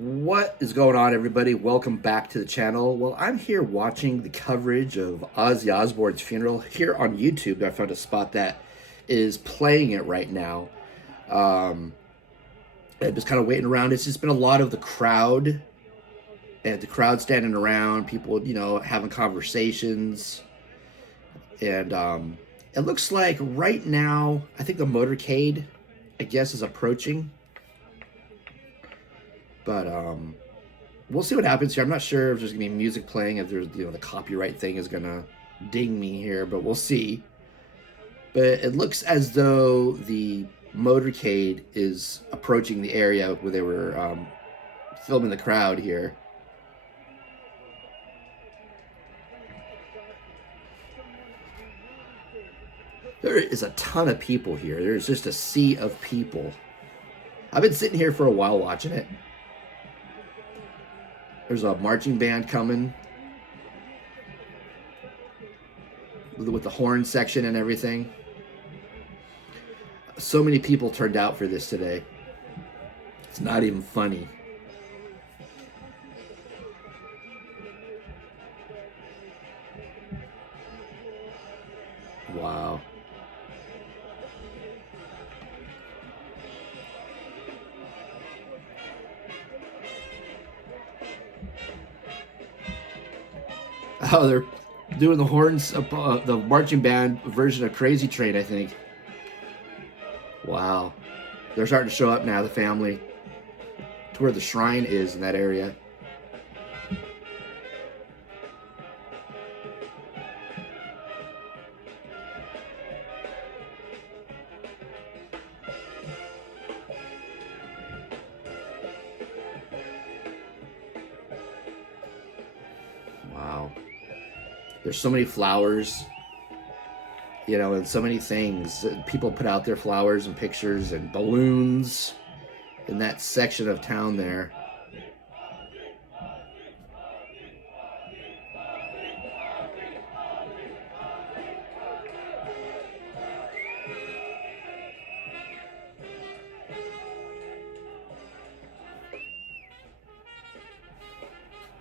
What is going on, everybody? Welcome back to the channel. Well, I'm here watching the coverage of Ozzy Osbourne's funeral here on YouTube. I found a spot that is playing it right now. I'm just kind of waiting around. It's just been a lot of the crowd and the crowd standing around, people, having conversations. And it looks like right now, I think the motorcade, I guess, is approaching. But we'll see what happens here. I'm not sure if there's gonna be music playing, if there's the copyright thing is gonna ding me here, but we'll see. But it looks as though the motorcade is approaching the area where they were filming the crowd here. There is a ton of people here. There's just a sea of people. I've been sitting here for a while watching it. There's a marching band coming with the horn section and everything. So many people turned out for this today. It's not even funny. Wow. Oh, they're doing the horns, the marching band version of Crazy Train, I think. Wow. They're starting to show up now, the family, to where the shrine is in that area. Wow. There's so many flowers, and so many things. People put out their flowers and pictures and balloons in that section of town there.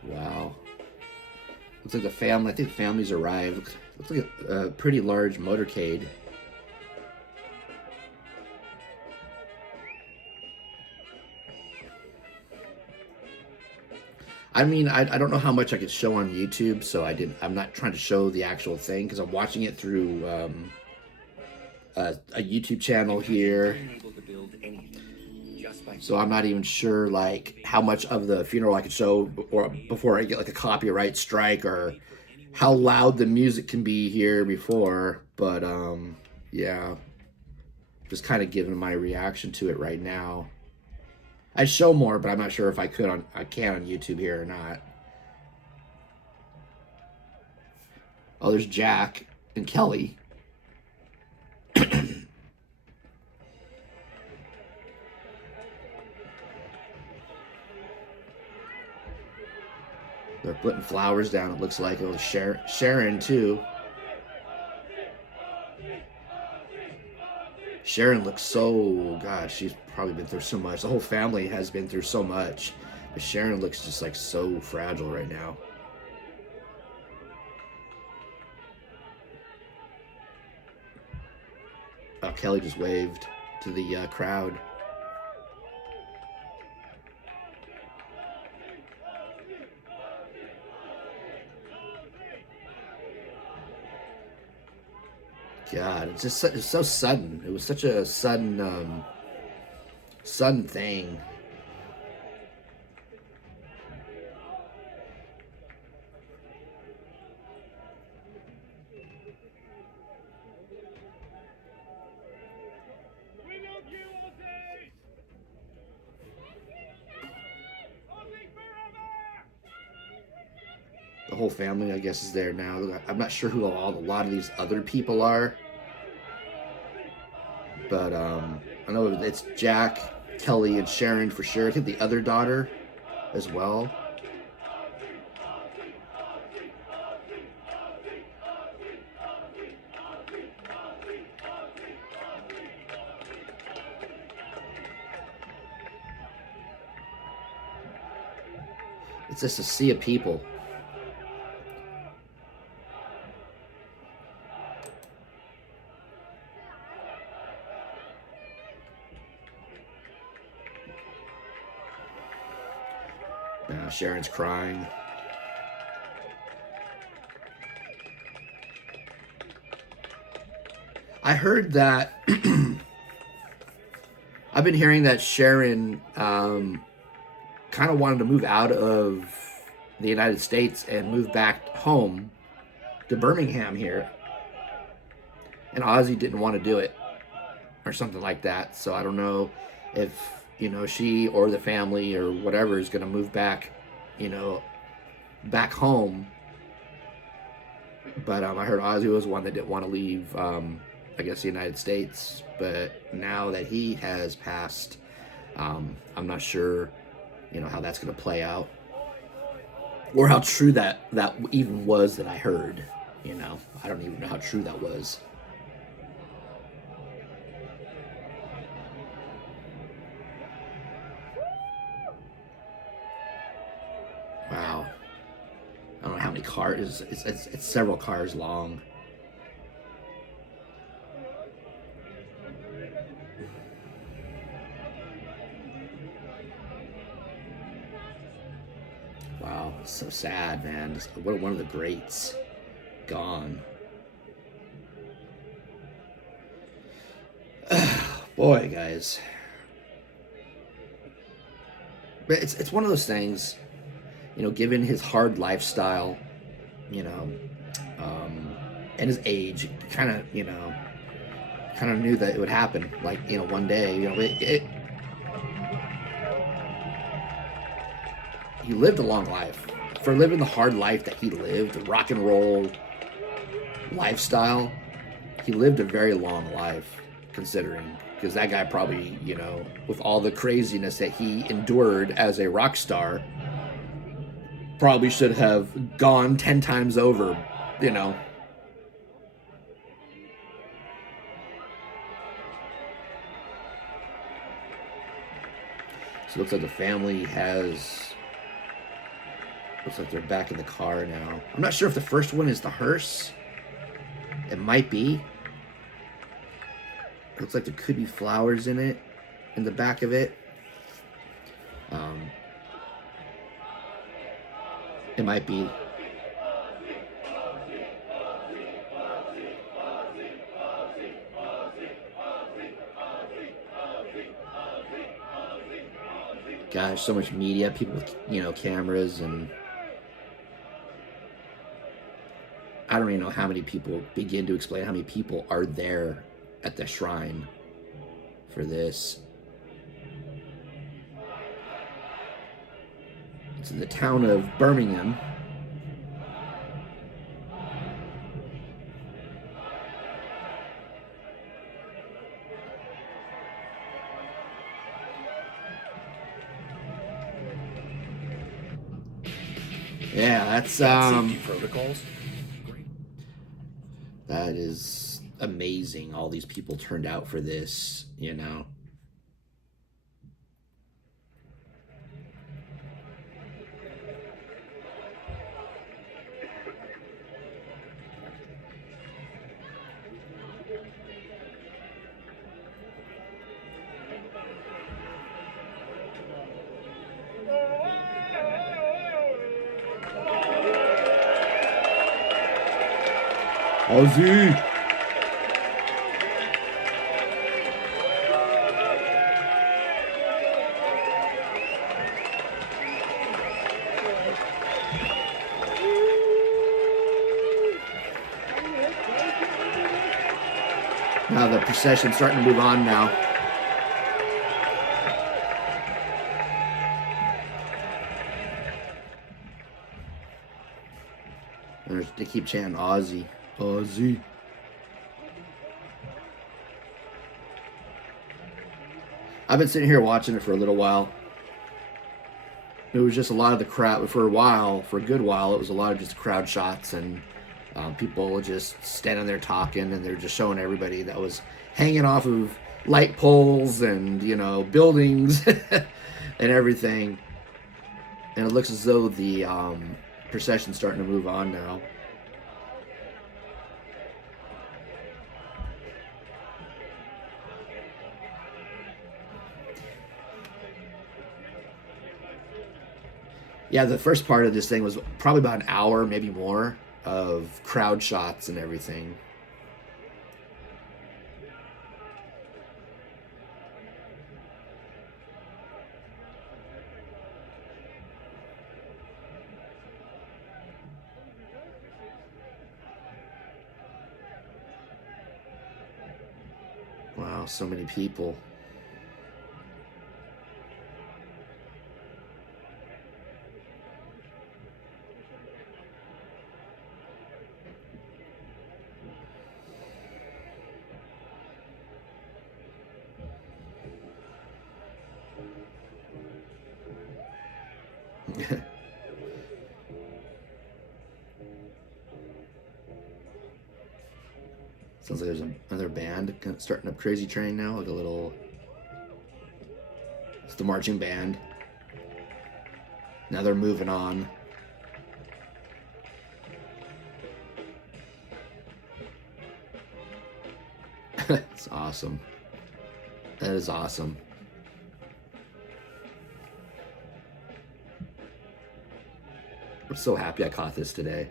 Wow. Looks like the family, I think the family's arrived. Looks like a pretty large motorcade. I mean, I don't know how much I could show on YouTube, so I'm not trying to show the actual thing because I'm watching it through a YouTube channel here. So I'm not even sure how much of the funeral I could show or before I get a copyright strike, or how loud the music can be here before. But yeah, just kind of giving my reaction to it right now. I'd show more, but I'm not sure if I can on YouTube here or not. Oh, there's Jack and Kelly. They're putting flowers down, it looks like. It was Sharon, too. Sharon looks so... God, she's probably been through so much. The whole family has been through so much. But Sharon looks just so fragile right now. Oh, Kelly just waved to the crowd. God, it's so sudden. It was such a sudden thing. The whole family, I guess, is there now. I'm not sure who a lot of these other people are. But I know it's Jack, Kelly, and Sharon for sure. I think the other daughter as well. It's just a sea of people. Sharon's crying. I heard that I've been hearing that Sharon kind of wanted to move out of the United States and move back home to Birmingham here. And Ozzy didn't want to do it or something like that. So I don't know if, she or the family or whatever is going to move back, back home. But I heard Ozzy was one that didn't want to leave, I guess, the United States. But now that he has passed, I'm not sure, how that's going to play out. Or how true that even was that I heard, I don't even know how true that was. Wow. I don't know how many cars. It's several cars long. Wow, so sad, man. What one of the greats gone. Boy, guys. But it's one of those things, given his hard lifestyle, and his age, kind of knew that it would happen. Like, one day, he lived a long life. For living the hard life that he lived, the rock and roll lifestyle, he lived a very long life, considering. Because that guy probably, with all the craziness that he endured as a rock star, probably should have gone 10 times over, So it looks like the family looks like they're back in the car now. I'm not sure if the first one is the hearse. It might be. It looks like there could be flowers in it, in the back of it. It might be. Gosh, so much media, people with, cameras, and I don't even know how many people begin to explain how many people are there at the shrine for this. It's in the town of Birmingham. Yeah, that's protocols. That is amazing. All these people turned out for this, Ozzy! Now the procession's starting to move on now. They keep chanting Ozzy. Ozzy. I've been sitting here watching it for a little while. It was just a lot of the crowd for a good while. It was a lot of just crowd shots and people just standing there talking, and they're just showing everybody that was hanging off of light poles and buildings and everything. And it looks as though the procession's starting to move on now. Yeah, the first part of this thing was probably about an hour, maybe more, of crowd shots and everything. Wow, so many people. Sounds like there's another band starting up Crazy Train now, like a little. It's the marching band. Now they're moving on. It's awesome. That is awesome. I'm so happy I caught this today.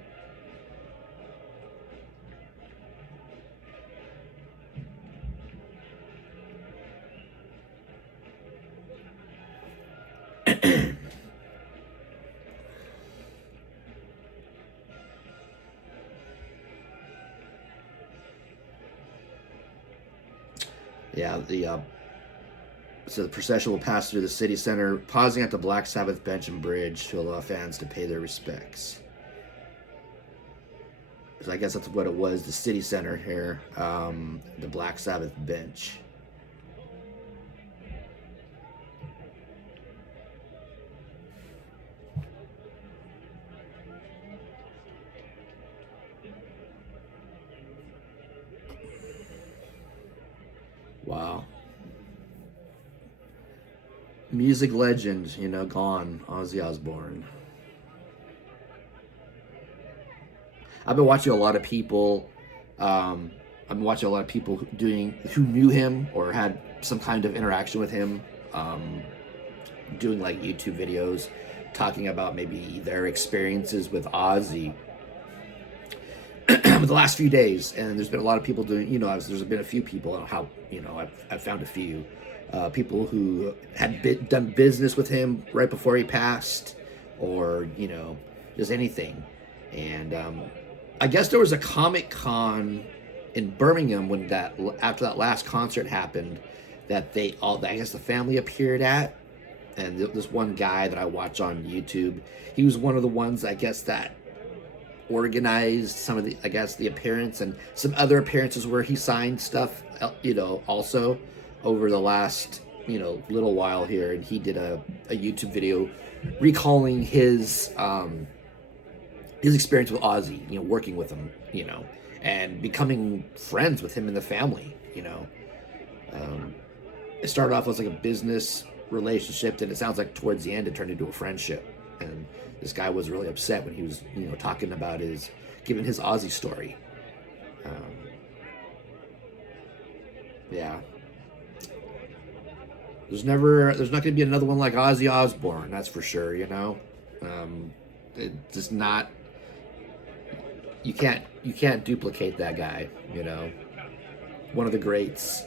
Yeah, so the procession will pass through the city center, pausing at the Black Sabbath bench and bridge to allow fans to pay their respects. So I guess that's what it was, the city center here, the Black Sabbath bench. Wow. Music legend, gone, Ozzy Osbourne. I've been watching a lot of people. I've been watching a lot of people who knew him or had some kind of interaction with him, doing like YouTube videos, talking about maybe their experiences with Ozzy the last few days. And there's been a lot of people doing, there's been a few people. I've found a few people who had done business with him right before he passed, or just anything. And I guess there was a Comic Con in Birmingham after that last concert happened, that I guess the family appeared at, and this one guy that I watch on YouTube, he was one of the ones, I guess, that organized some of the appearance and some other appearances where he signed stuff, also over the last, little while here. And he did a YouTube video recalling his experience with Ozzy, working with him, and becoming friends with him and the family, It started off as like a business relationship, and it sounds like towards the end it turned into a friendship. And this guy was really upset when he was, talking about giving his Ozzy story. Yeah. There's not going to be another one like Ozzy Osbourne, that's for sure, It just not, you can't duplicate that guy, One of the greats.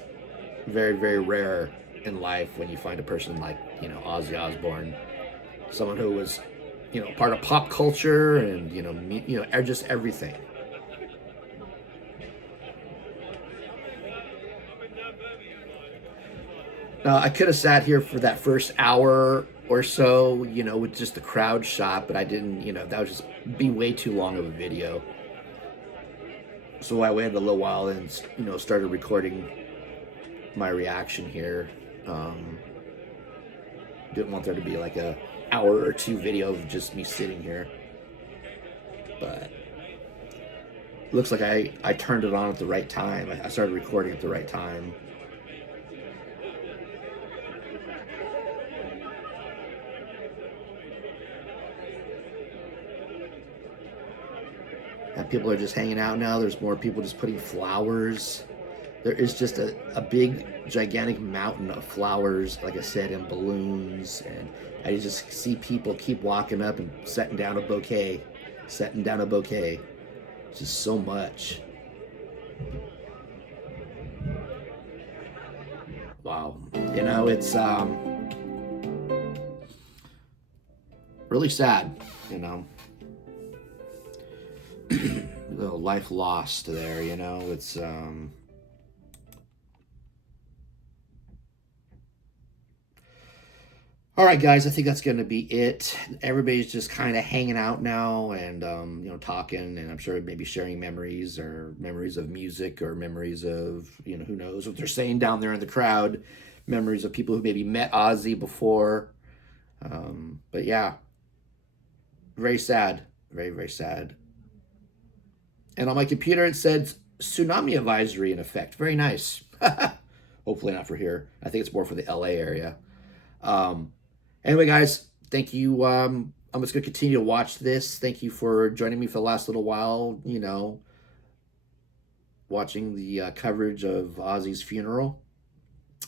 Very, very rare in life when you find a person like, Ozzy Osbourne, someone who was, part of pop culture and, just everything. Now, I could have sat here for that first hour or so, with just the crowd shot, but I didn't, that would just be way too long of a video. So I waited a little while and, started recording my reaction here. Didn't want there to be like a hour or two video of just me sitting here, but looks like I turned it on at the right time. I started recording at the right time. People are just hanging out now. There's more people just putting flowers. There is just a big, gigantic mountain of flowers, like I said, and balloons. And I just see people keep walking up and setting down a bouquet. Setting down a bouquet. Just so much. Wow. You know, it's really sad, you know. The life lost there, you know. It's all right, guys, I think that's going to be it. Everybody's just kind of hanging out now and, you know, talking, and I'm sure maybe sharing memories or memories of music or memories of, you know, who knows what they're saying down there in the crowd, memories of people who maybe met Ozzy before. But yeah, very sad, very, very sad. And on my computer, it said tsunami advisory in effect. Very nice. Hopefully not for here. I think it's more for the LA area. Um, Anyway, guys, thank you. I'm just going to continue to watch this. Thank you for joining me for the last little while, you know, watching the coverage of Ozzy's funeral.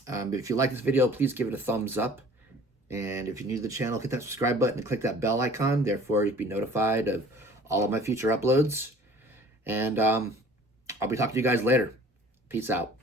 If you like this video, please give it a thumbs up. And if you're new to the channel, hit that subscribe button and click that bell icon. Therefore, you'll be notified of all of my future uploads. And I'll be talking to you guys later. Peace out.